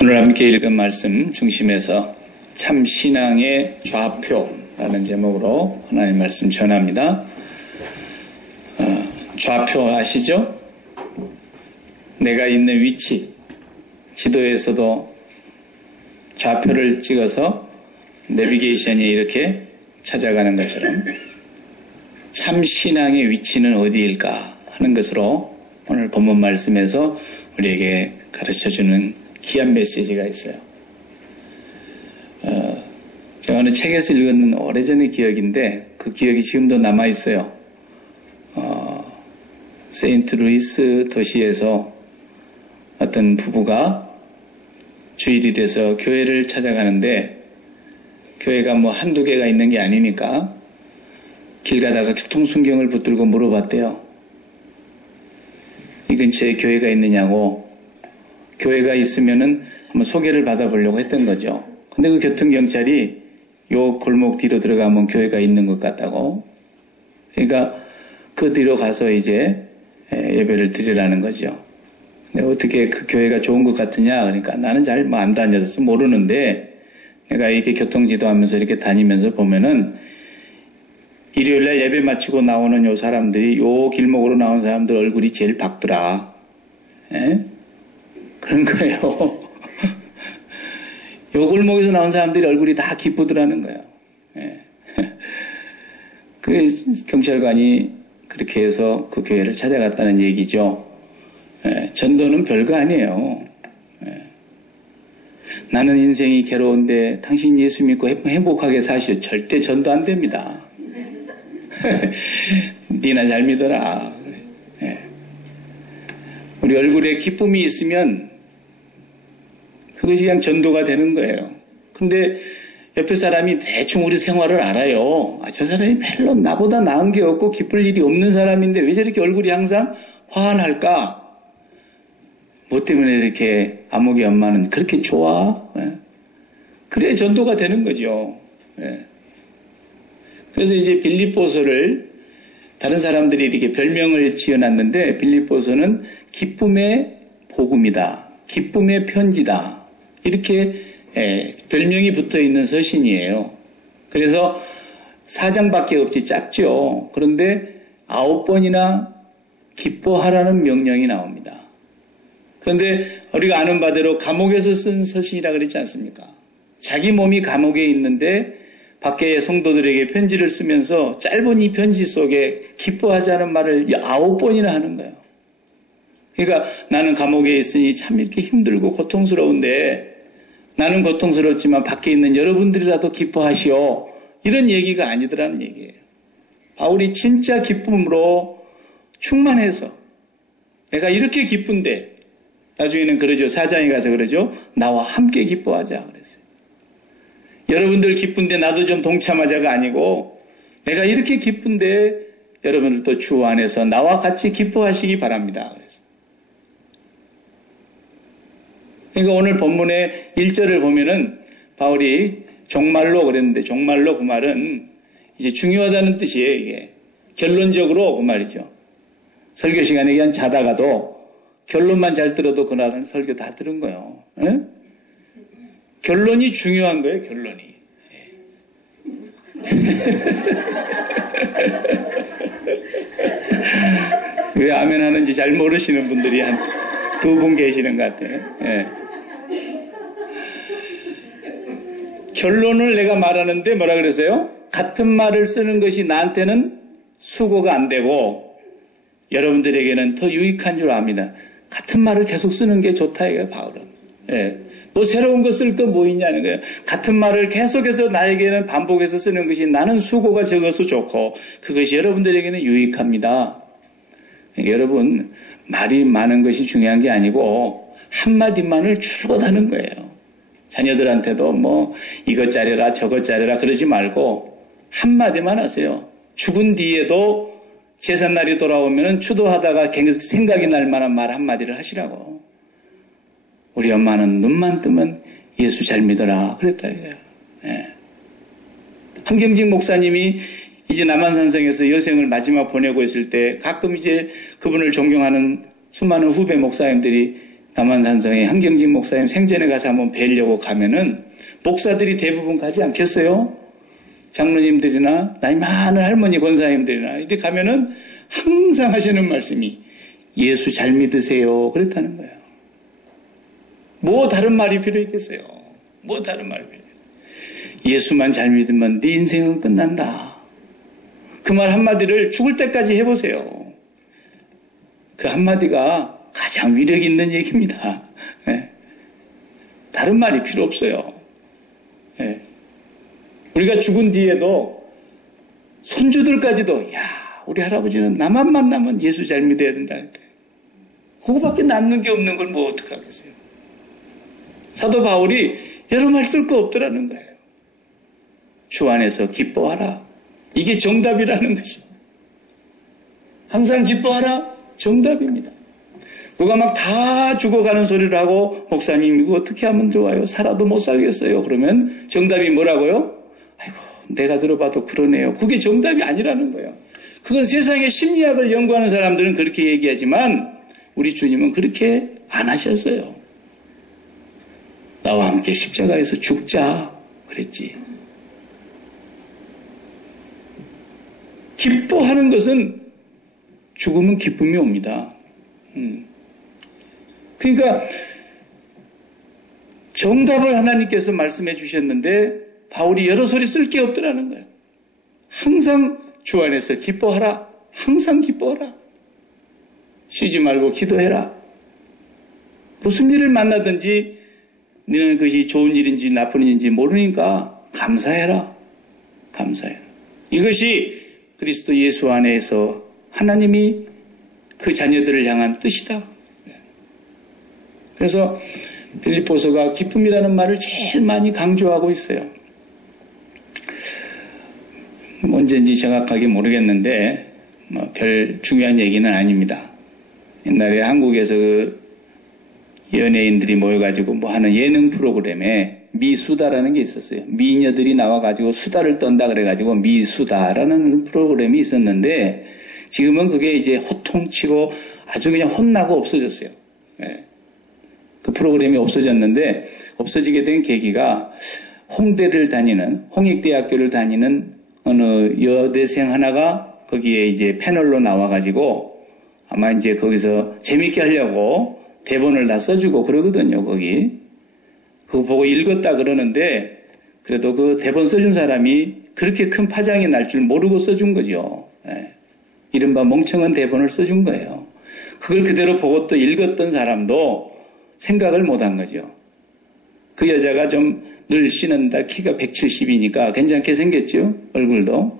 오늘 함께 읽은 말씀 중심에서 참 신앙의 좌표라는 제목으로 하나님 말씀 전합니다. 좌표 아시죠? 내가 있는 위치, 지도에서도 좌표를 찍어서 내비게이션이 이렇게 찾아가는 것처럼 참 신앙의 위치는 어디일까 하는 것으로 오늘 본문 말씀에서 우리에게 가르쳐주는 귀한 메시지가 있어요. 제가 어느 책에서 읽었는 오래전의 기억인데 그 기억이 지금도 남아있어요. 세인트루이스 도시에서 어떤 부부가 주일이 돼서 교회를 찾아가는데 교회가 뭐 한두 개가 있는 게 아니니까 길 가다가 교통순경을 붙들고 물어봤대요. 이 근처에 교회가 있느냐고. 교회가 있으면은 한번 소개를 받아보려고 했던 거죠. 근데 그 교통경찰이 요 골목 뒤로 들어가면 교회가 있는 것 같다고. 그러니까 그 뒤로 가서 이제 예배를 드리라는 거죠. 근데 어떻게 그 교회가 좋은 것 같으냐? 그러니까 나는 잘 안 다녀서 모르는데 내가 이렇게 교통지도 하면서 이렇게 다니면서 보면은 일요일날 예배 마치고 나오는 요 사람들이 요 길목으로 나온 사람들 얼굴이 제일 밝더라. 예? 그런 거예요. 요 골목에서 나온 사람들이 얼굴이 다 기쁘더라는 거예요. 예. 그 경찰관이 그렇게 해서 그 교회를 찾아갔다는 얘기죠. 예. 전도는 별거 아니에요. 예. 나는 인생이 괴로운데 당신 예수 믿고 행복하게 사시오. 절대 전도 안 됩니다. 니나 잘 믿어라. 예. 우리 얼굴에 기쁨이 있으면 그것이 그냥 전도가 되는 거예요. 근데 옆에 사람이 대충 우리 생활을 알아요. 저 사람이 별로 나보다 나은 게 없고 기쁠 일이 없는 사람인데 왜 저렇게 얼굴이 항상 화환할까? 뭐 때문에 이렇게 아목의 엄마는 그렇게 좋아? 예. 그래야 전도가 되는 거죠. 예. 그래서 이제 빌립보서를 다른 사람들이 이렇게 별명을 지어놨는데 빌립보서는 기쁨의 복음이다. 기쁨의 편지다. 이렇게 별명이 붙어있는 서신이에요. 그래서 4장밖에 없지 짧죠. 그런데 9번이나 기뻐하라는 명령이 나옵니다. 그런데 우리가 아는 바대로 감옥에서 쓴 서신이라 그랬지 않습니까? 자기 몸이 감옥에 있는데 밖에 성도들에게 편지를 쓰면서 짧은 이 편지 속에 기뻐하자는 말을 9번이나 하는 거예요. 그러니까 나는 감옥에 있으니 참 이렇게 힘들고 고통스러운데 나는 고통스럽지만 밖에 있는 여러분들이라도 기뻐하시오. 이런 얘기가 아니더라는 얘기예요. 바울이 진짜 기쁨으로 충만해서 내가 이렇게 기쁜데 나중에는 그러죠. 4장에 가서 그러죠. 나와 함께 기뻐하자 그랬어요. 여러분들 기쁜데 나도 좀 동참하자가 아니고 내가 이렇게 기쁜데 여러분들도 주 안에서 나와 같이 기뻐하시기 바랍니다. 그래서. 그러니까 오늘 본문의 1절을 보면은 바울이 종말로 그랬는데 종말로 그 말은 이제 중요하다는 뜻이에요. 이게 결론적으로 그 말이죠. 설교 시간에 그냥 자다가도 결론만 잘 들어도 그날은 설교 다 들은 거예요. 에? 결론이 중요한 거예요. 결론이. 왜 아멘 하는지 잘 모르시는 분들이 한 2분 계시는 것 같아요. 예. 결론을 내가 말하는데 뭐라 그러세요? 같은 말을 쓰는 것이 나한테는 수고가 안 되고 여러분들에게는 더 유익한 줄 압니다. 같은 말을 계속 쓰는 게 좋다 이거예요. 바울은. 예. 뭐 새로운 거 쓸 거 뭐 있냐는 거예요. 같은 말을 계속해서 나에게는 반복해서 쓰는 것이 나는 수고가 적어서 좋고 그것이 여러분들에게는 유익합니다. 여러분 말이 많은 것이 중요한 게 아니고 한마디만을 줄곧 하는 거예요. 자녀들한테도 뭐 이것 잘해라 저것 잘해라 그러지 말고 한마디만 하세요. 죽은 뒤에도 제삿날이 돌아오면 추도하다가 생각이 날 만한 말 한마디를 하시라고. 우리 엄마는 눈만 뜨면 예수 잘 믿어라 그랬다 이거예요. 예. 한경직 목사님이 이제 남한산성에서 여생을 마지막 보내고 있을 때 가끔 이제 그분을 존경하는 수많은 후배 목사님들이 남한산성의 한경진 목사님 생전에 가서 한번 뵈려고 가면은 목사들이 대부분 가지 않겠어요? 장로님들이나 나이 많은 할머니 권사님들이나 이렇게 가면은 항상 하시는 말씀이 예수 잘 믿으세요. 그랬다는 거예요. 뭐 다른 말이 필요했겠어요? 뭐 다른 말이 필요했어요? 예수만 잘 믿으면 네 인생은 끝난다. 그 말 한마디를 죽을 때까지 해보세요. 그 한마디가 가장 위력 있는 얘기입니다. 네. 다른 말이 필요 없어요. 네. 우리가 죽은 뒤에도 손주들까지도 야 우리 할아버지는 나만 만나면 예수 잘 믿어야 된다. 그거밖에 남는 게 없는 걸 뭐 어떡하겠어요. 사도 바울이 여러 말 쓸 거 없더라는 거예요. 주 안에서 기뻐하라. 이게 정답이라는 것이죠. 항상 기뻐하라. 정답입니다. 누가 막 다 죽어가는 소리를 하고 목사님 이거 어떻게 하면 좋아요? 살아도 못 살겠어요. 그러면 정답이 뭐라고요? 아이고 내가 들어봐도 그러네요. 그게 정답이 아니라는 거예요. 그건 세상의 심리학을 연구하는 사람들은 그렇게 얘기하지만 우리 주님은 그렇게 안 하셨어요. 나와 함께 십자가에서 죽자 그랬지. 기뻐하는 것은 죽으면 기쁨이 옵니다. 그러니까 정답을 하나님께서 말씀해 주셨는데 바울이 여러 소리 쓸 게 없더라는 거예요. 항상 주 안에서 기뻐하라. 항상 기뻐하라. 쉬지 말고 기도해라. 무슨 일을 만나든지 너는 그것이 좋은 일인지 나쁜 일인지 모르니까 감사해라. 감사해라. 이것이 그리스도 예수 안에서 하나님이 그 자녀들을 향한 뜻이다. 그래서 빌립보서가 기쁨이라는 말을 제일 많이 강조하고 있어요. 언제인지 정확하게 모르겠는데 별 중요한 얘기는 아닙니다. 옛날에 한국에서 그 연예인들이 모여가지고 뭐 하는 예능 프로그램에 미수다라는 게 있었어요. 미녀들이 나와가지고 수다를 떤다 그래가지고 미수다라는 프로그램이 있었는데 지금은 그게 이제 호통치고 아주 그냥 혼나고 없어졌어요. 네. 그 프로그램이 없어졌는데 없어지게 된 계기가 홍대를 다니는 홍익대학교를 다니는 어느 여대생 하나가 거기에 이제 패널로 나와가지고 아마 이제 거기서 재밌게 하려고 대본을 다 써주고 그러거든요. 거기 그거 보고 읽었다 그러는데 그래도 그 대본 써준 사람이 그렇게 큰 파장이 날 줄 모르고 써준 거죠. 예. 이른바 멍청한 대본을 써준 거예요. 그걸 그대로 보고 또 읽었던 사람도 생각을 못한 거죠. 그 여자가 좀 늘씬한다. 키가 170이니까 괜찮게 생겼죠. 얼굴도.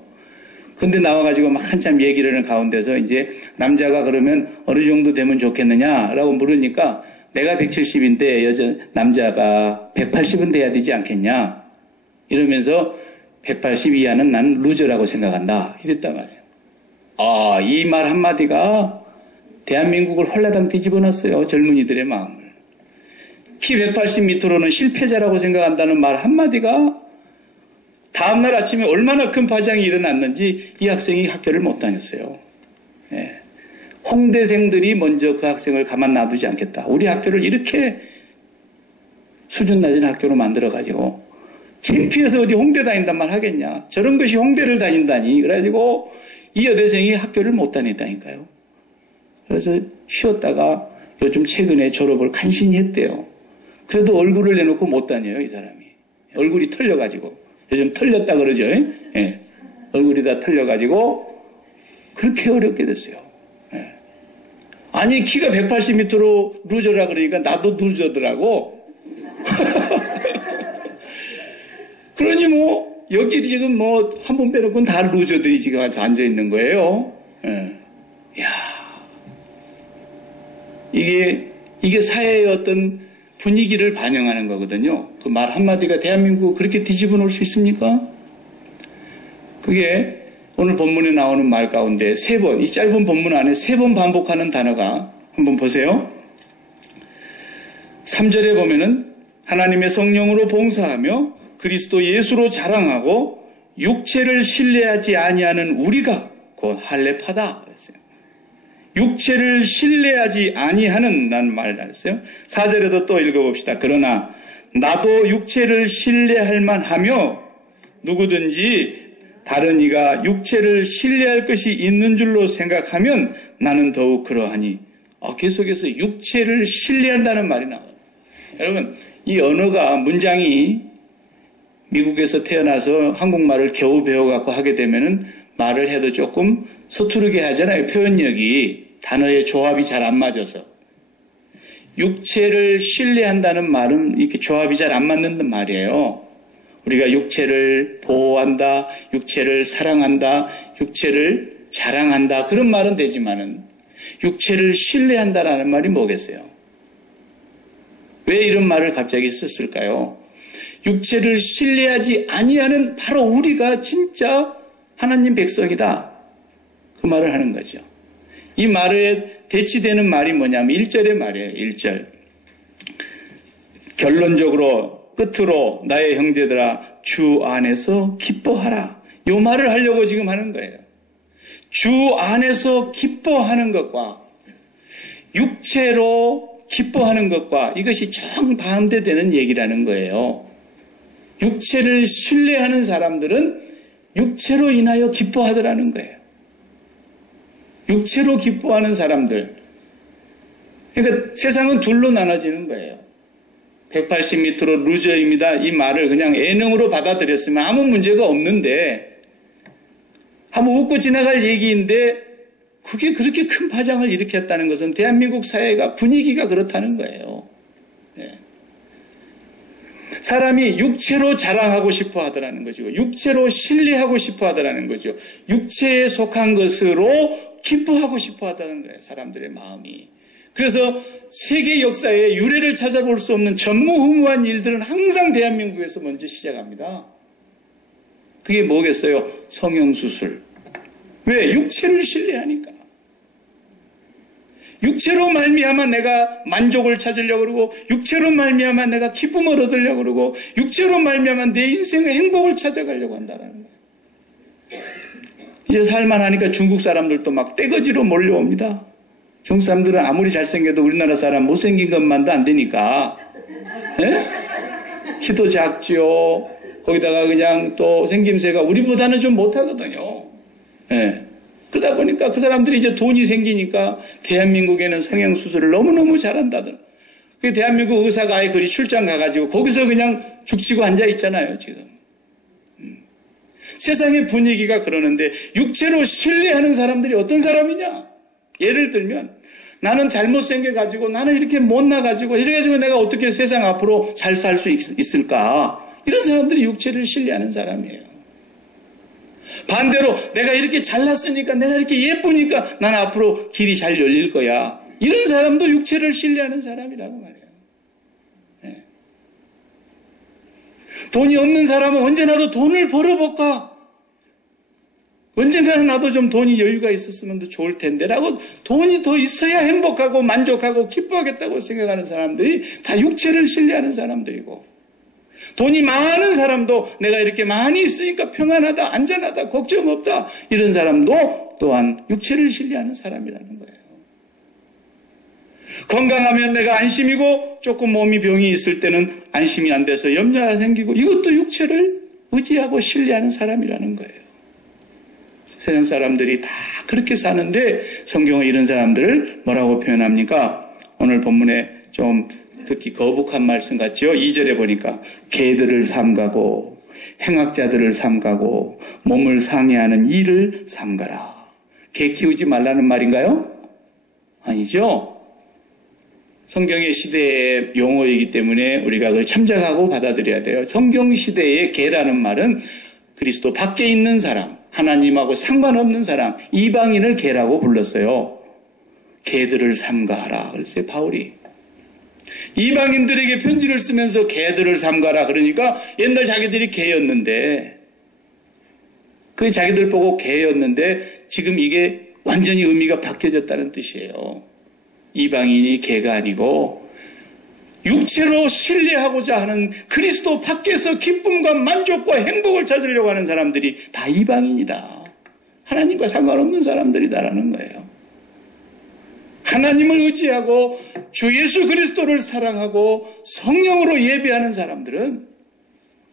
근데 나와가지고 막 한참 얘기를 하는 가운데서 이제 남자가 그러면 어느 정도 되면 좋겠느냐라고 물으니까 내가 170인데 남자가 180은 돼야 되지 않겠냐. 이러면서 180 이하는 나는 루저라고 생각한다. 이랬단 말이에요. 아, 이 말 한마디가 대한민국을 홀라당 뒤집어놨어요. 젊은이들의 마음을. 키 180 밑으로는 실패자라고 생각한다는 말 한마디가 다음날 아침에 얼마나 큰 파장이 일어났는지 이 학생이 학교를 못 다녔어요. 예. 홍대생들이 먼저 그 학생을 가만 놔두지 않겠다. 우리 학교를 이렇게 수준 낮은 학교로 만들어가지고 창피해서 어디 홍대 다닌단 말 하겠냐. 저런 것이 홍대를 다닌다니. 그래가지고 이 여대생이 학교를 못 다닌다니까요. 그래서 쉬었다가 요즘 최근에 졸업을 간신히 했대요. 그래도 얼굴을 내놓고 못 다녀요, 이 사람이. 얼굴이 털려가지고. 요즘 털렸다 그러죠. 예. 얼굴이 다 털려가지고 그렇게 어렵게 됐어요. 예. 아니 키가 180m로 루저라 그러니까 나도 루저더라고. 그러니 뭐 여기 지금 뭐 한 분 빼놓고는 다 루저들이 지금 와서 앉아 있는 거예요. 예. 야, 이게 사회의 어떤 분위기를 반영하는 거거든요. 그 말 한마디가 대한민국을 그렇게 뒤집어 놓을 수 있습니까? 그게 오늘 본문에 나오는 말 가운데 3번, 이 짧은 본문 안에 3번 반복하는 단어가 한번 보세요. 3절에 보면은 하나님의 성령으로 봉사하며 그리스도 예수로 자랑하고 육체를 신뢰하지 아니하는 우리가 곧 할례파다 그랬어요. 육체를 신뢰하지 아니하는 라는 말을 했어요. 4절에도 또 읽어봅시다. 그러나 나도 육체를 신뢰할 만하며 누구든지 다른 이가 육체를 신뢰할 것이 있는 줄로 생각하면 나는 더욱 그러하니. 계속해서 육체를 신뢰한다는 말이 나와요. 여러분, 이 언어가 문장이 미국에서 태어나서 한국말을 겨우 배워갖고 하게 되면은 말을 해도 조금 서투르게 하잖아요. 표현력이. 단어의 조합이 잘 안 맞아서. 육체를 신뢰한다는 말은 이렇게 조합이 잘 안 맞는 말이에요. 우리가 육체를 보호한다, 육체를 사랑한다, 육체를 자랑한다, 그런 말은 되지만은 육체를 신뢰한다라는 말이 뭐겠어요? 왜 이런 말을 갑자기 썼을까요? 육체를 신뢰하지 아니하는 바로 우리가 진짜 하나님 백성이다. 그 말을 하는 거죠. 이 말에 대치되는 말이 뭐냐면 1절의 말이에요. 1절. 결론적으로 끝으로 나의 형제들아 주 안에서 기뻐하라. 이 말을 하려고 지금 하는 거예요. 주 안에서 기뻐하는 것과 육체로 기뻐하는 것과 이것이 정반대되는 얘기라는 거예요. 육체를 신뢰하는 사람들은 육체로 인하여 기뻐하더라는 거예요. 육체로 기뻐하는 사람들. 그러니까 세상은 둘로 나눠지는 거예요. 180m로 루저입니다. 이 말을 그냥 예능으로 받아들였으면 아무 문제가 없는데 한번 웃고 지나갈 얘기인데 그게 그렇게 큰 파장을 일으켰다는 것은 대한민국 사회가 분위기가 그렇다는 거예요. 사람이 육체로 자랑하고 싶어 하더라는 거죠. 육체로 신뢰하고 싶어 하더라는 거죠. 육체에 속한 것으로 기뻐하고 싶어 하다는 거예요. 사람들의 마음이. 그래서 세계 역사에 유례를 찾아볼 수 없는 전무후무한 일들은 항상 대한민국에서 먼저 시작합니다. 그게 뭐겠어요? 성형수술. 왜? 육체를 신뢰하니까. 육체로 말미암아 내가 만족을 찾으려고 그러고 육체로 말미암아 내가 기쁨을 얻으려고 그러고 육체로 말미암아 내 인생의 행복을 찾아가려고 한다는 거예요. 이제 살만하니까 중국 사람들도 막 떼거지로 몰려옵니다. 중국 사람들은 아무리 잘생겨도 우리나라 사람 못생긴 것만도 안 되니까. 키도 작죠. 거기다가 그냥 또 생김새가 우리보다는 좀 못하거든요. 그러다 보니까 그 사람들이 이제 돈이 생기니까 대한민국에는 성형수술을 너무너무 잘한다더라. 그 대한민국 의사가 아예 그리 출장 가가지고 거기서 그냥 죽치고 앉아있잖아요, 지금. 세상의 분위기가 그러는데 육체로 신뢰하는 사람들이 어떤 사람이냐? 예를 들면 나는 잘못생겨가지고 나는 이렇게 못나가지고 이래가지고 내가 어떻게 세상 앞으로 잘 살 수 있을까? 이런 사람들이 육체를 신뢰하는 사람이에요. 반대로 내가 이렇게 잘났으니까 내가 이렇게 예쁘니까 난 앞으로 길이 잘 열릴 거야. 이런 사람도 육체를 신뢰하는 사람이라고 말해요. 돈이 없는 사람은 언제나도 돈을 벌어볼까? 언젠가는 나도 좀 돈이 여유가 있었으면 더 좋을 텐데 라고 돈이 더 있어야 행복하고 만족하고 기뻐하겠다고 생각하는 사람들이 다 육체를 신뢰하는 사람들이고 돈이 많은 사람도 내가 이렇게 많이 있으니까 평안하다, 안전하다, 걱정 없다 이런 사람도 또한 육체를 신뢰하는 사람이라는 거예요. 건강하면 내가 안심이고 조금 몸이 병이 있을 때는 안심이 안 돼서 염려가 생기고 이것도 육체를 의지하고 신뢰하는 사람이라는 거예요. 세상 사람들이 다 그렇게 사는데 성경은 이런 사람들을 뭐라고 표현합니까? 오늘 본문에 좀 듣기 거북한 말씀 같죠? 2절에 보니까 개들을 삼가고 행악자들을 삼가고 몸을 상해하는 이를 삼가라. 개 키우지 말라는 말인가요? 아니죠. 성경의 시대의 용어이기 때문에 우리가 그걸 참작하고 받아들여야 돼요. 성경 시대의 개라는 말은 그리스도 밖에 있는 사람, 하나님하고 상관없는 사람, 이방인을 개라고 불렀어요. 개들을 삼가하라. 그랬어요, 바울이. 이방인들에게 편지를 쓰면서 개들을 삼가라. 그러니까 옛날 자기들이 개였는데, 그 자기들 보고 개였는데 지금 이게 완전히 의미가 바뀌어졌다는 뜻이에요. 이방인이 개가 아니고 육체로 신뢰하고자 하는 그리스도 밖에서 기쁨과 만족과 행복을 찾으려고 하는 사람들이 다 이방인이다. 하나님과 상관없는 사람들이다라는 거예요. 하나님을 의지하고 주 예수 그리스도를 사랑하고 성령으로 예배하는 사람들은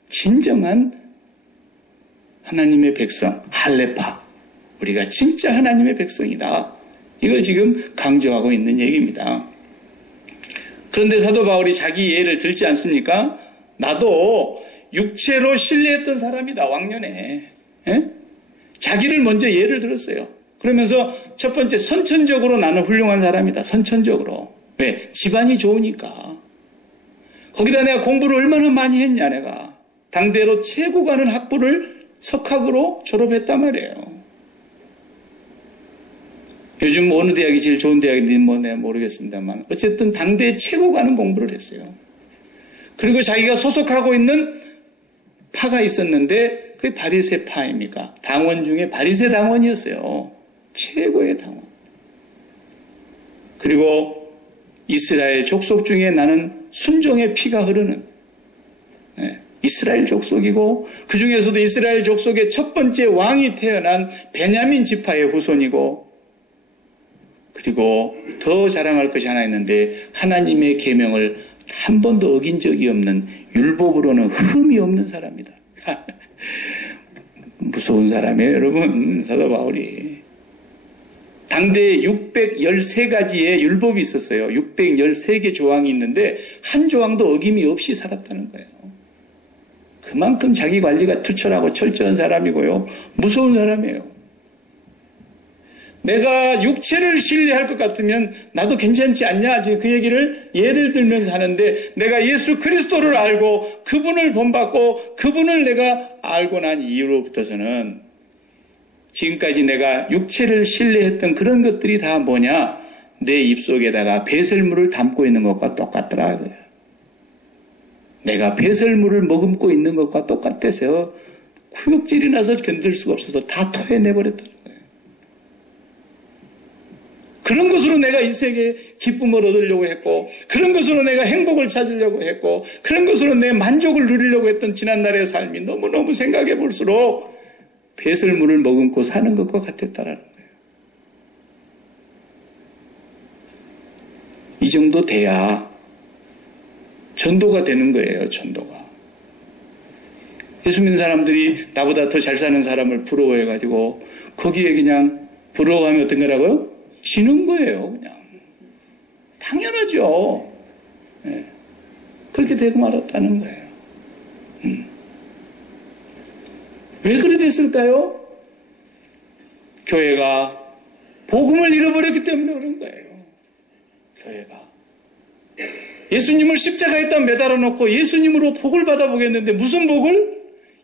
진정한 하나님의 백성, 할레파, 우리가 진짜 하나님의 백성이다. 이걸 지금 강조하고 있는 얘기입니다. 그런데 사도 바울이 자기 예를 들지 않습니까? 나도 육체로 신뢰했던 사람이다, 왕년에. 예? 자기를 먼저 예를 들었어요. 그러면서 첫 번째, 선천적으로 나는 훌륭한 사람이다. 선천적으로. 왜? 집안이 좋으니까. 거기다 내가 공부를 얼마나 많이 했냐, 내가. 당대로 최고 가는 학부를 석학으로 졸업했단 말이에요. 요즘 어느 대학이 제일 좋은 대학인지 내가 모르겠습니다만 어쨌든 당대에 최고 가는 공부를 했어요. 그리고 자기가 소속하고 있는 파가 있었는데 그게 바리새 파입니까? 당원 중에 바리새 당원이었어요. 최고의 당원. 그리고 이스라엘 족속 중에 나는 순종의 피가 흐르는 이스라엘 족속이고 그 중에서도 이스라엘 족속의 첫 번째 왕이 태어난 베냐민 지파의 후손이고 그리고 더 자랑할 것이 하나 있는데 하나님의 계명을 한 번도 어긴 적이 없는 율법으로는 흠이 없는 사람이다. 무서운 사람이에요, 여러분. 사도 바울이. 당대에 613가지의 율법이 있었어요. 613개 조항이 있는데 한 조항도 어김이 없이 살았다는 거예요. 그만큼 자기 관리가 투철하고 철저한 사람이고요. 무서운 사람이에요. 내가 육체를 신뢰할 것 같으면 나도 괜찮지 않냐? 지금 그 얘기를 예를 들면서 하는데 내가 예수 그리스도를 알고 그분을 본받고 그분을 내가 알고 난 이후로부터서는 지금까지 내가 육체를 신뢰했던 그런 것들이 다 뭐냐? 내 입속에다가 배설물을 담고 있는 것과 똑같더라. 내가 배설물을 머금고 있는 것과 똑같아서 구역질이 나서 견딜 수가 없어서 다 토해내버렸다. 그런 것으로 내가 인생에 기쁨을 얻으려고 했고 그런 것으로 내가 행복을 찾으려고 했고 그런 것으로 내 만족을 누리려고 했던 지난날의 삶이 너무너무 생각해 볼수록 배설물을 머금고 사는 것과 같았다라는 거예요. 이 정도 돼야 전도가 되는 거예요. 전도가. 예수 믿는 사람들이 나보다 더 잘 사는 사람을 부러워해가지고 거기에 그냥 부러워하면 어떤 거라고요? 지는 거예요, 그냥. 당연하죠. 네. 그렇게 되고 말았다는 거예요. 왜 그래 됐을까요? 교회가 복음을 잃어버렸기 때문에 그런 거예요. 교회가. 예수님을 십자가에다 매달아 놓고 예수님으로 복을 받아보겠는데 무슨 복을?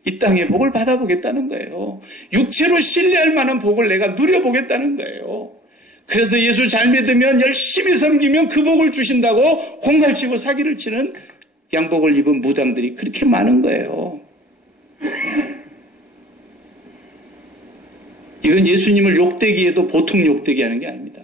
이 땅의 복을 받아보겠다는 거예요. 육체로 신뢰할 만한 복을 내가 누려보겠다는 거예요. 그래서 예수 잘 믿으면 열심히 섬기면 그 복을 주신다고 공갈치고 사기를 치는 양복을 입은 무당들이 그렇게 많은 거예요. 이건 예수님을 욕되기에도 보통 욕되게 하는 게 아닙니다.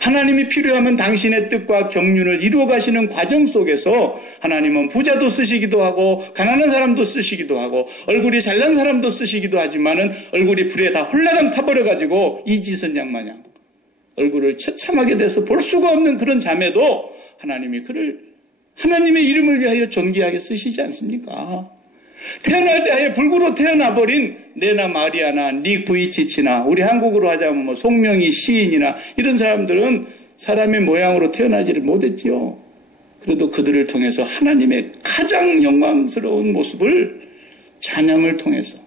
하나님이 필요하면 당신의 뜻과 경륜을 이루어 가시는 과정 속에서 하나님은 부자도 쓰시기도 하고 가난한 사람도 쓰시기도 하고 얼굴이 잘난 사람도 쓰시기도 하지만은 얼굴이 불에 다 홀라당 타버려가지고 이지선양 마냥 얼굴을 처참하게 돼서 볼 수가 없는 그런 자매도 하나님이 그를 하나님의 이름을 위하여 존귀하게 쓰시지 않습니까? 태어날 때 아예 불구로 태어나버린 네나 마리아나 닉 부이치치나 우리 한국으로 하자면 뭐 송명희 시인이나 이런 사람들은 사람의 모양으로 태어나지를 못했지요. 그래도 그들을 통해서 하나님의 가장 영광스러운 모습을 찬양을 통해서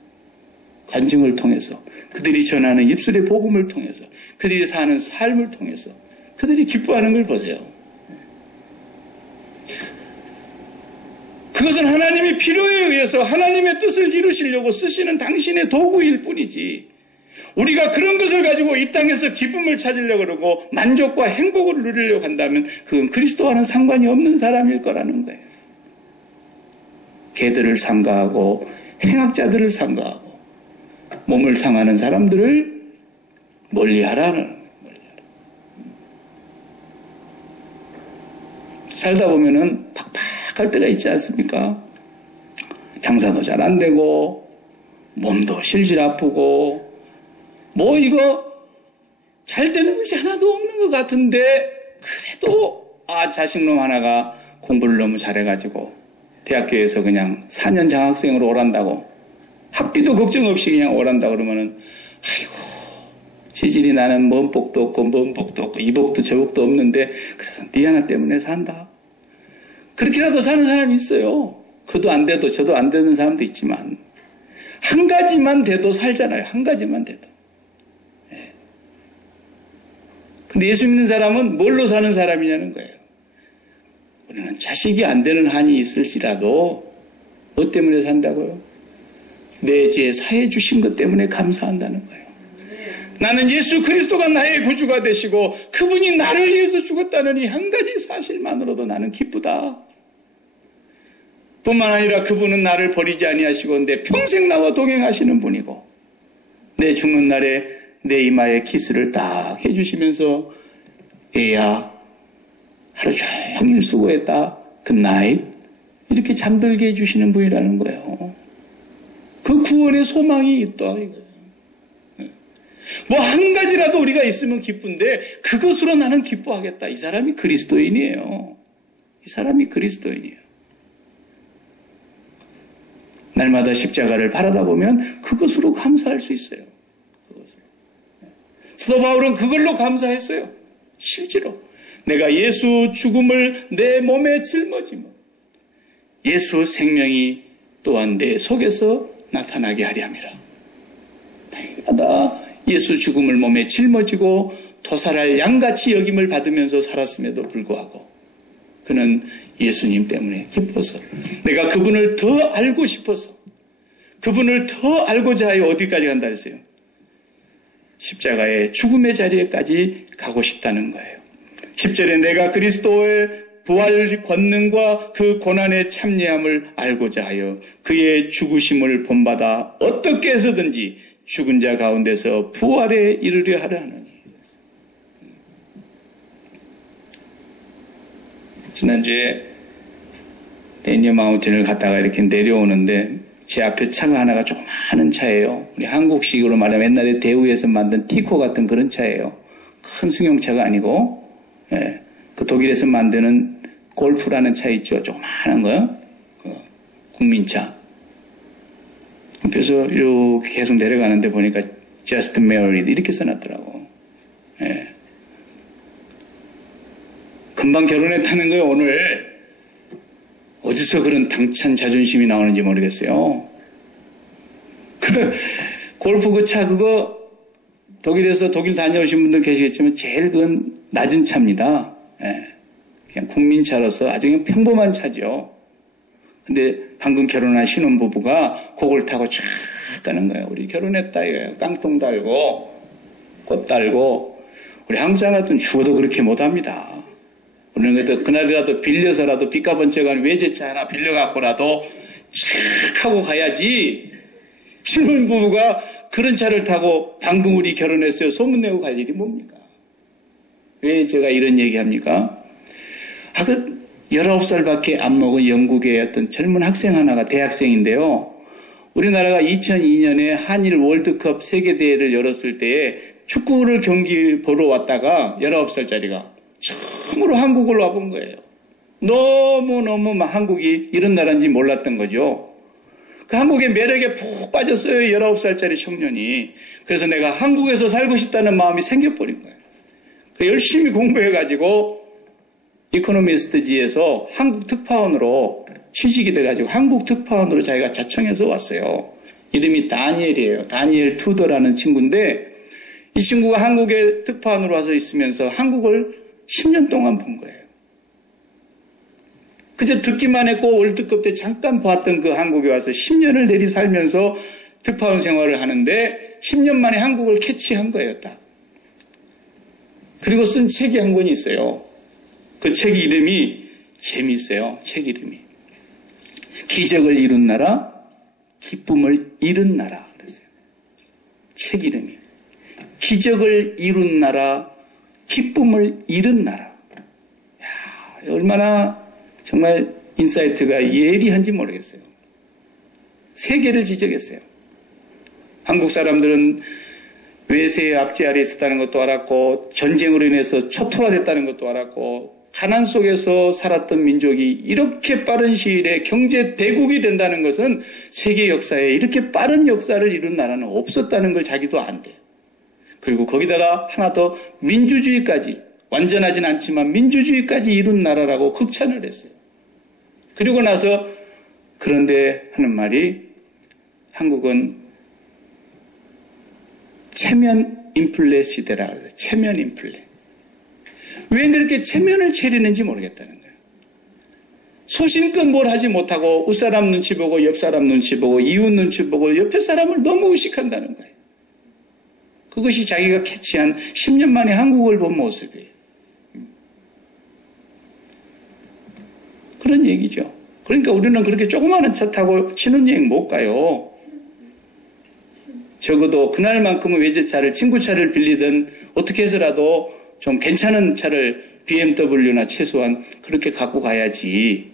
간증을 통해서 그들이 전하는 입술의 복음을 통해서 그들이 사는 삶을 통해서 그들이 기뻐하는 걸 보세요. 그것은 하나님의 필요에 의해서 하나님의 뜻을 이루시려고 쓰시는 당신의 도구일 뿐이지 우리가 그런 것을 가지고 이 땅에서 기쁨을 찾으려고 그러고 만족과 행복을 누리려고 한다면 그건 그리스도와는 상관이 없는 사람일 거라는 거예요. 개들을 삼가하고 행악자들을 삼가하고 몸을 상하는 사람들을 멀리하라는 거예요. 살다 보면은 팍팍할 때가 있지 않습니까? 장사도 잘 안 되고 몸도 실실 아프고 뭐 이거 잘 되는 것이 하나도 없는 것 같은데 그래도 자식놈 하나가 공부를 너무 잘해가지고 대학교에서 그냥 4년 장학생으로 오란다고 학비도 걱정 없이 그냥 오란다고 그러면은 아이고 지질이 나는 먼 복도 없고 먼 복도 없고 이 복도 저 복도 없는데 그래서 네 하나 때문에 산다. 그렇게라도 사는 사람이 있어요. 그도 안 돼도 저도 안 되는 사람도 있지만 한 가지만 돼도 살잖아요. 한 가지만 돼도. 근데 예수 믿는 사람은 뭘로 사는 사람이냐는 거예요. 우리는 자식이 안 되는 한이 있을지라도 뭐 때문에 산다고요? 내 죄 사해 주신 것 때문에 감사한다는 거예요. 나는 예수 그리스도가 나의 구주가 되시고 그분이 나를 위해서 죽었다는 이 한 가지 사실만으로도 나는 기쁘다. 뿐만 아니라 그분은 나를 버리지 아니하시고 내 평생 나와 동행하시는 분이고 내 죽는 날에 내 이마에 키스를 딱 해주시면서 애야 하루 종일 수고했다 굿나잇 이렇게 잠들게 해주시는 분이라는 거예요. 그 구원의 소망이 있다 이거예요. 뭐 한 가지라도 우리가 있으면 기쁜데 그것으로 나는 기뻐하겠다. 이 사람이 그리스도인이에요. 이 사람이 그리스도인이에요. 날마다 십자가를 바라다 보면 그것으로 감사할 수 있어요. 그것으로. 사도 바울은 그걸로 감사했어요. 실제로 내가 예수 죽음을 내 몸에 짊어지면 예수 생명이 또한 내 속에서 나타나게 하려 함이라. 날마다 예수 죽음을 몸에 짊어지고 도살할 양같이 여김을 받으면서 살았음에도 불구하고 그는 예수님 때문에 기뻐서 내가 그분을 더 알고 싶어서 그분을 더 알고자 하여 어디까지 간다 했어요? 십자가의 죽음의 자리에까지 가고 싶다는 거예요. 10절에 내가 그리스도의 부활 권능과 그 고난의 참여함을 알고자 하여 그의 죽으심을 본받아 어떻게 해서든지 죽은 자 가운데서 부활에 이르려 하려 하느니. 지난주에 데니어 마운틴을 갔다가 이렇게 내려오는데 제 앞에 차가 하나가 조그마한 차예요. 우리 한국식으로 말하면 옛날에 대우에서 만든 티코 같은 그런 차예요. 큰 승용차가 아니고 그 독일에서 만드는 골프라는 차 있죠. 조그마한 거요. 그 국민차. 그래서 이렇게 계속 내려가는데 보니까 just married 이렇게 써놨더라고. 금방 결혼했다는 거예요. 오늘 어디서 그런 당찬 자존심이 나오는지 모르겠어요. 골프 그 차 그거 독일에서 독일 다녀오신 분들 계시겠지만 제일 그건 낮은 차입니다. 그냥 국민차로서 아주 그냥 평범한 차죠. 근데 방금 결혼한 신혼부부가 그걸 타고 쫙 가는 거예요. 우리 결혼했다 이거예요. 깡통 달고 꽃 달고 우리 한국 사람 같은 죽어도 그렇게 못합니다. 우리는 그래도 그날이라도 빌려서라도 빚가번쩍한 외제차 하나 빌려갖고라도 쫙 하고 가야지. 신혼부부가 그런 차를 타고 방금 우리 결혼했어요. 소문내고 갈 일이 뭡니까? 왜 제가 이런 얘기합니까? 그 19살밖에 안 먹은 영국의 어떤 젊은 학생 하나가 대학생인데요. 우리나라가 2002년에 한일 월드컵 세계대회를 열었을 때에 축구를 경기 보러 왔다가 19살짜리가 처음으로 한국을 와본 거예요. 너무너무 한국이 이런 나라인지 몰랐던 거죠. 그 한국의 매력에 푹 빠졌어요. 19살짜리 청년이. 그래서 내가 한국에서 살고 싶다는 마음이 생겨버린 거예요. 열심히 공부해가지고 이코노미스트지에서 한국 특파원으로 취직이 돼가지고 한국 특파원으로 자기가 자청해서 왔어요. 이름이 다니엘이에요. 다니엘 투더라는 친구인데 이 친구가 한국에 특파원으로 와서 있으면서 한국을 10년 동안 본 거예요. 그저 듣기만 했고 월드컵 때 잠깐 봤던 그 한국에 와서 10년을 내리 살면서 특파원 생활을 하는데 10년 만에 한국을 캐치한 거예요. 딱. 그리고 쓴 책이 한 권이 있어요. 그 책 이름이 재미있어요. 책 이름이. 기적을 이룬 나라, 기쁨을 잃은 나라. 그랬어요. 책 이름이. 기적을 이룬 나라, 기쁨을 잃은 나라. 야, 얼마나 정말 인사이트가 예리한지 모르겠어요. 세계를 지적했어요. 한국 사람들은 외세의 압제 아래 있었다는 것도 알았고 전쟁으로 인해서 초토화됐다는 것도 알았고 가난 속에서 살았던 민족이 이렇게 빠른 시일에 경제 대국이 된다는 것은 세계 역사에 이렇게 빠른 역사를 이룬 나라는 없었다는 걸 자기도 안대요. 그리고 거기다가 하나 더 민주주의까지, 완전하진 않지만 민주주의까지 이룬 나라라고 극찬을 했어요. 그리고 나서 그런데 하는 말이 한국은 체면 인플레 시대라 그래요. 체면 인플레. 왜 그렇게 체면을 차리는지 모르겠다는 거예요. 소신껏 뭘 하지 못하고 윗사람 눈치 보고 옆사람 눈치 보고 이웃 눈치 보고 옆에 사람을 너무 의식한다는 거예요. 그것이 자기가 캐치한 10년 만에 한국을 본 모습이에요. 그런 얘기죠. 그러니까 우리는 그렇게 조그마한 차 타고 신혼여행 못 가요. 적어도 그날만큼은 외제차를 친구 차를 빌리든 어떻게 해서라도 좀 괜찮은 차를 BMW나 최소한 그렇게 갖고 가야지.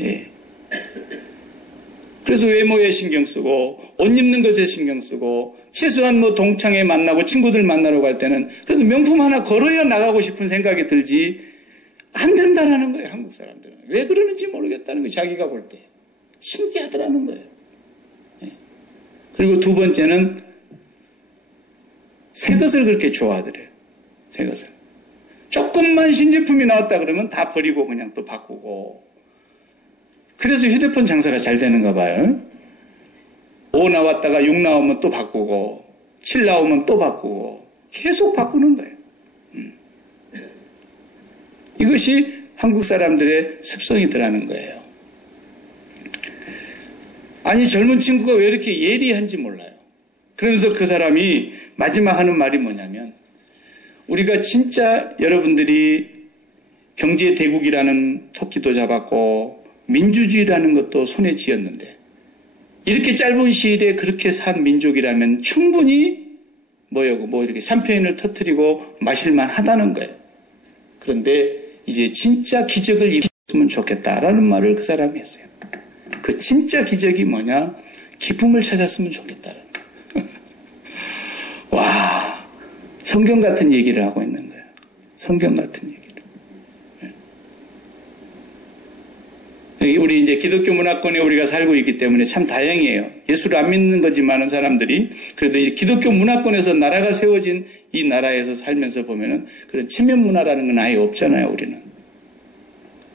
예. 그래서 외모에 신경 쓰고 옷 입는 것에 신경 쓰고 최소한 뭐 동창회 만나고 친구들 만나러 갈 때는 그래도 명품 하나 걸어야 나가고 싶은 생각이 들지 안 된다라는 거예요. 한국 사람들은. 왜 그러는지 모르겠다는 거예요. 자기가 볼 때. 신기하더라는 거예요. 예. 그리고 두 번째는 새 것을 그렇게 좋아하더래요. 새 것을. 조금만 신제품이 나왔다 그러면 다 버리고 그냥 또 바꾸고. 그래서 휴대폰 장사가 잘 되는가 봐요. 5 나왔다가 6 나오면 또 바꾸고 7 나오면 또 바꾸고 계속 바꾸는 거예요. 이것이 한국 사람들의 습성이더라는 거예요. 아니 젊은 친구가 왜 이렇게 예리한지 몰라요. 그러면서 그 사람이 마지막 하는 말이 뭐냐면 우리가 진짜 여러분들이 경제 대국이라는 토끼도 잡았고 민주주의라는 것도 손에 쥐었는데 이렇게 짧은 시일에 그렇게 산 민족이라면 충분히 뭐 이렇게 샴페인을 터뜨리고 마실만 하다는 거예요. 그런데 이제 진짜 기적을 일으켰으면 좋겠다라는 말을 그 사람이 했어요. 그 진짜 기적이 뭐냐? 기쁨을 찾았으면 좋겠다라는 거예요. 와, 성경 같은 얘기를 하고 있는 거예요. 성경 같은 얘기를. 우리 이제 기독교 문화권에 우리가 살고 있기 때문에 참 다행이에요. 예수를 안 믿는 거지만은 사람들이 그래도 이 기독교 문화권에서 나라가 세워진 이 나라에서 살면서 보면은 그런 체면 문화라는 건 아예 없잖아요.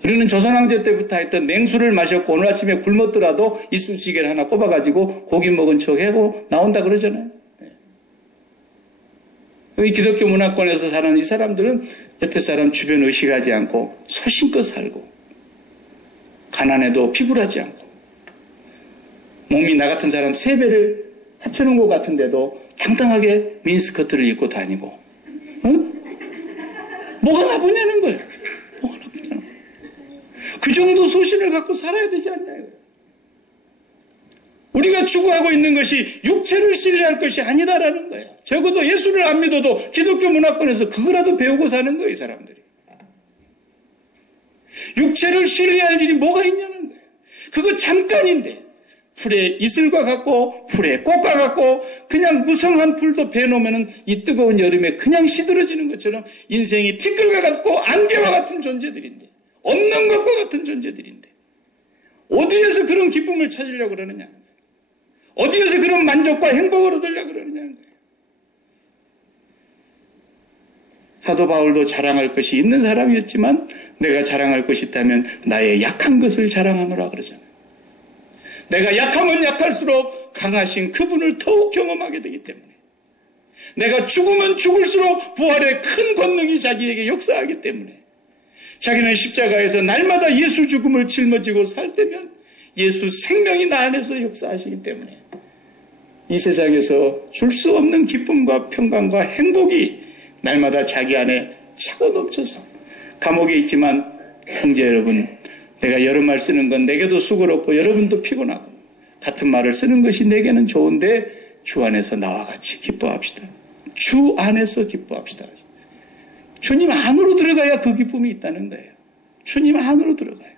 우리는 조선왕조 때부터 했던 냉수를 마셨고 오늘 아침에 굶었더라도 이쑤시개를 하나 꼽아가지고 고기 먹은 척하고 나온다 그러잖아요. 이 기독교 문화권에서 사는 이 사람들은 옆에 사람 주변 의식하지 않고 소신껏 살고 가난해도 피굴하지 않고 몸이 나 같은 사람 3배를 합쳐놓은 것 같은데도 당당하게 미니스커트를 입고 다니고 뭐가 나쁘냐는 거예요. 뭐가 나쁘냐는 거예요. 그 정도 소신을 갖고 살아야 되지 않나요? 우리가 추구하고 있는 것이 육체를 신뢰할 것이 아니다라는 거예요. 적어도 예수를 안 믿어도 기독교 문화권에서 그거라도 배우고 사는 거예요. 이 사람들이. 육체를 신뢰할 일이 뭐가 있냐는 거예요. 그거 잠깐인데 풀에 이슬과 같고 풀에 꽃과 같고 그냥 무성한 풀도 베놓으면 이 뜨거운 여름에 그냥 시들어지는 것처럼 인생이 티끌과 같고 안개와 같은 존재들인데 없는 것과 같은 존재들인데 어디에서 그런 기쁨을 찾으려고 그러느냐, 어디에서 그런 만족과 행복을 얻으려고 그러느냐는 거예요. 사도 바울도 자랑할 것이 있는 사람이었지만 내가 자랑할 것이 있다면 나의 약한 것을 자랑하노라 그러잖아요. 내가 약하면 약할수록 강하신 그분을 더욱 경험하게 되기 때문에 내가 죽으면 죽을수록 부활의 큰 권능이 자기에게 역사하기 때문에 자기는 십자가에서 날마다 예수 죽음을 짊어지고 살 때면 예수 생명이 나 안에서 역사하시기 때문에 이 세상에서 줄 수 없는 기쁨과 평강과 행복이 날마다 자기 안에 차고 넘쳐서 감옥에 있지만 형제 여러분, 내가 여러 말 쓰는 건 내게도 수고롭고 여러분도 피곤하고 같은 말을 쓰는 것이 내게는 좋은데 주 안에서 나와 같이 기뻐합시다. 주 안에서 기뻐합시다. 주님 안으로 들어가야 그 기쁨이 있다는 거예요. 주님 안으로 들어가요.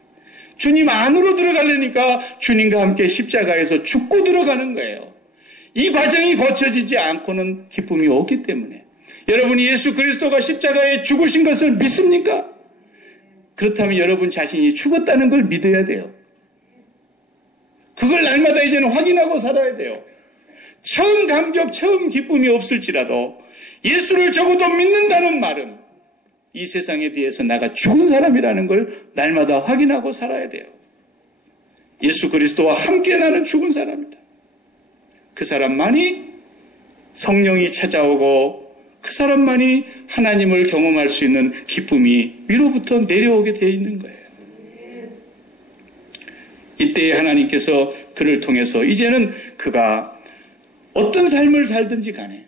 주님 안으로 들어가려니까 주님과 함께 십자가에서 죽고 들어가는 거예요. 이 과정이 거쳐지지 않고는 기쁨이 없기 때문에. 여러분이 예수 그리스도가 십자가에 죽으신 것을 믿습니까? 그렇다면 여러분 자신이 죽었다는 걸 믿어야 돼요. 그걸 날마다 이제는 확인하고 살아야 돼요. 처음 감격, 처음 기쁨이 없을지라도 예수를 적어도 믿는다는 말은 이 세상에 대해서 내가 죽은 사람이라는 걸 날마다 확인하고 살아야 돼요. 예수 그리스도와 함께 나는 죽은 사람이다. 그 사람만이 성령이 찾아오고 그 사람만이 하나님을 경험할 수 있는 기쁨이 위로부터 내려오게 되어 있는 거예요. 이때 하나님께서 그를 통해서 이제는 그가 어떤 삶을 살든지 간에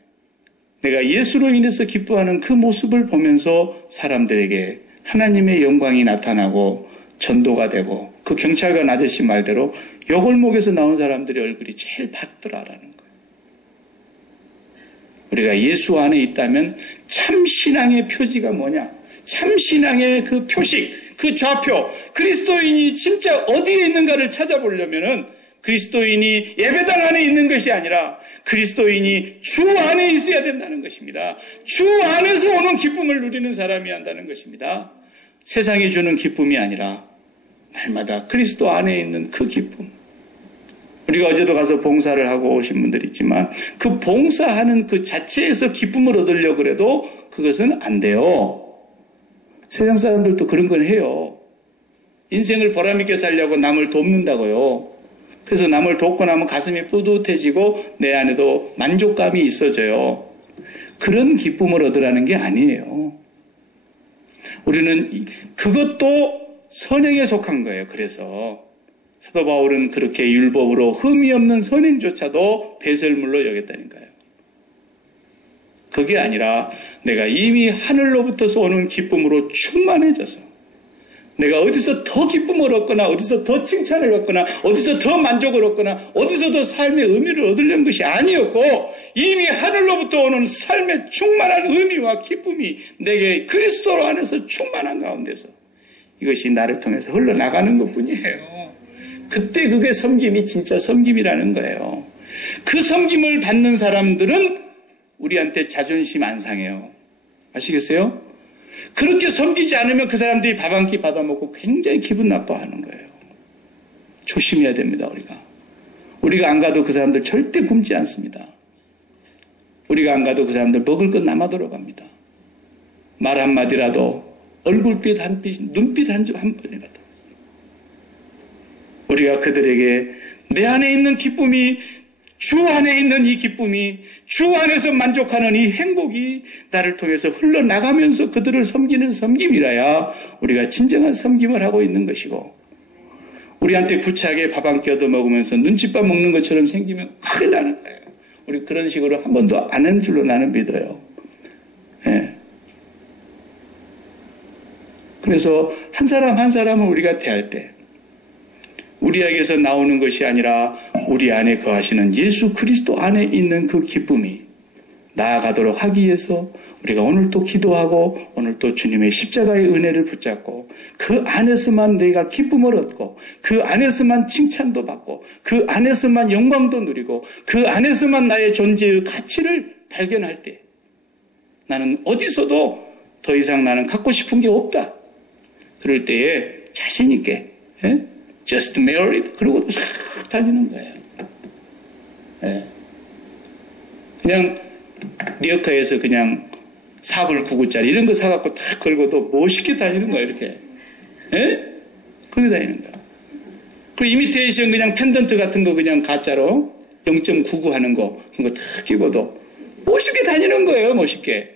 내가 예수로 인해서 기뻐하는 그 모습을 보면서 사람들에게 하나님의 영광이 나타나고 전도가 되고 그 경찰관 아저씨 말대로 요골목에서 나온 사람들의 얼굴이 제일 밝더라라는 거예요. 우리가 예수 안에 있다면 참 신앙의 표지가 뭐냐? 참 신앙의 그 표식, 그 좌표, 그리스도인이 진짜 어디에 있는가를 찾아보려면은 그리스도인이 예배당 안에 있는 것이 아니라 그리스도인이 주 안에 있어야 된다는 것입니다. 주 안에서 오는 기쁨을 누리는 사람이 한다는 것입니다. 세상이 주는 기쁨이 아니라 날마다 그리스도 안에 있는 그 기쁨. 우리가 어제도 가서 봉사를 하고 오신 분들이 있지만 그 봉사하는 그 자체에서 기쁨을 얻으려고 해도 그것은 안 돼요. 세상 사람들도 그런 건 해요. 인생을 보람있게 살려고 남을 돕는다고요. 그래서 남을 돕고 나면 가슴이 뿌듯해지고 내 안에도 만족감이 있어져요. 그런 기쁨을 얻으라는 게 아니에요. 우리는 그것도 선행에 속한 거예요. 그래서 사도 바울은 그렇게 율법으로 흠이 없는 선행조차도 배설물로 여겼다는 거예요. 그게 아니라 내가 이미 하늘로부터서 오는 기쁨으로 충만해져서 내가 어디서 더 기쁨을 얻거나 어디서 더 칭찬을 얻거나 어디서 더 만족을 얻거나 어디서 더 삶의 의미를 얻으려는 것이 아니었고 이미 하늘로부터 오는 삶의 충만한 의미와 기쁨이 내게 그리스도 안에서 충만한 가운데서 이것이 나를 통해서 흘러나가는 것뿐이에요. 그때 그게 섬김이 진짜 섬김이라는 거예요. 그 섬김을 받는 사람들은 우리한테 자존심 안 상해요. 아시겠어요? 그렇게 섬기지 않으면 그 사람들이 밥 한 끼 받아먹고 굉장히 기분 나빠하는 거예요. 조심해야 됩니다. 우리가 안 가도 그 사람들 절대 굶지 않습니다. 우리가 안 가도 그 사람들 먹을 것 남아도록 합니다. 말 한마디라도 얼굴빛 한빛 눈빛 한 번이라도 우리가 그들에게 내 안에 있는 기쁨이 주 안에 있는 이 기쁨이 주 안에서 만족하는 이 행복이 나를 통해서 흘러나가면서 그들을 섬기는 섬김이라야 우리가 진정한 섬김을 하고 있는 것이고 우리한테 구차하게 밥 한 끼 얻어먹으면서 눈칫밥 먹는 것처럼 생기면 큰일 나는 거예요. 우리 그런 식으로 한 번도 안 한 줄로 나는 믿어요. 예. 그래서 한 사람 한 사람을 우리가 대할 때 우리에게서 나오는 것이 아니라 우리 안에 거하시는 예수 그리스도 안에 있는 그 기쁨이 나아가도록 하기 위해서 우리가 오늘 또 기도하고 오늘 또 주님의 십자가의 은혜를 붙잡고 그 안에서만 내가 기쁨을 얻고 그 안에서만 칭찬도 받고 그 안에서만 영광도 누리고 그 안에서만 나의 존재의 가치를 발견할 때 나는 어디서도 더 이상 나는 갖고 싶은 게 없다. 그럴 때에 자신 있게 just married 그러고도 싹 다니는 거예요. 예. 그냥 리어카에서 그냥 4불 9구짜리 이런 거 사갖고 탁 걸고도 멋있게 다니는 거예요. 이렇게. 예? 그렇게 다니는 거예요. 그리고 이미테이션 그냥 펜던트 같은 거 그냥 가짜로 0.99 하는 거 그런 거 탁 끼고도 멋있게 다니는 거예요. 멋있게.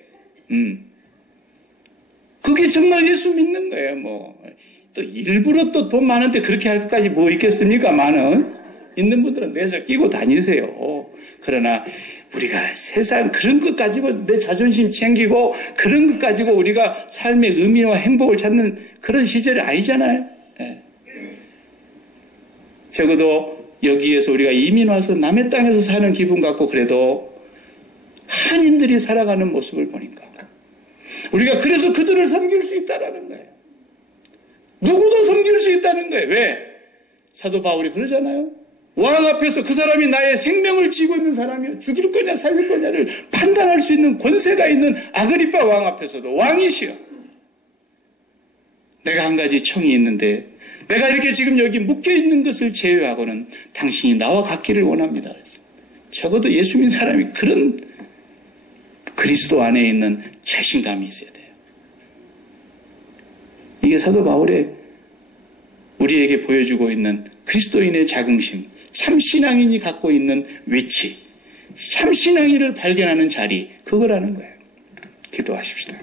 그게 정말 예수 믿는 거예요. 또 일부러 또 돈 많은데 그렇게 할 것까지 뭐 있겠습니까? 있는 분들은 내서 끼고 다니세요. 그러나 우리가 세상 그런 것 가지고 내 자존심 챙기고 그런 것 가지고 우리가 삶의 의미와 행복을 찾는 그런 시절이 아니잖아요. 예. 적어도 여기에서 우리가 이민 와서 남의 땅에서 사는 기분 갖고 그래도 한인들이 살아가는 모습을 보니까 우리가 그래서 그들을 섬길 수 있다라는 거예요. 누구도 섬길 수 있다는 거예요. 왜? 사도 바울이 그러잖아요. 왕 앞에서 그 사람이 나의 생명을 쥐고 있는 사람이야, 죽일 거냐 살릴 거냐를 판단할 수 있는 권세가 있는 아그리파 왕 앞에서도 왕이시여, 내가 한 가지 청이 있는데 내가 이렇게 지금 여기 묶여 있는 것을 제외하고는 당신이 나와 같기를 원합니다. 그래서 적어도 예수 믿는 사람이 그런 그리스도 안에 있는 자신감이 있어야 돼요. 이게 사도 바울의 우리에게 보여주고 있는 그리스도인의 자긍심, 참신앙인이 갖고 있는 위치, 참신앙인을 발견하는 자리, 그거라는 거예요. 기도하십시다.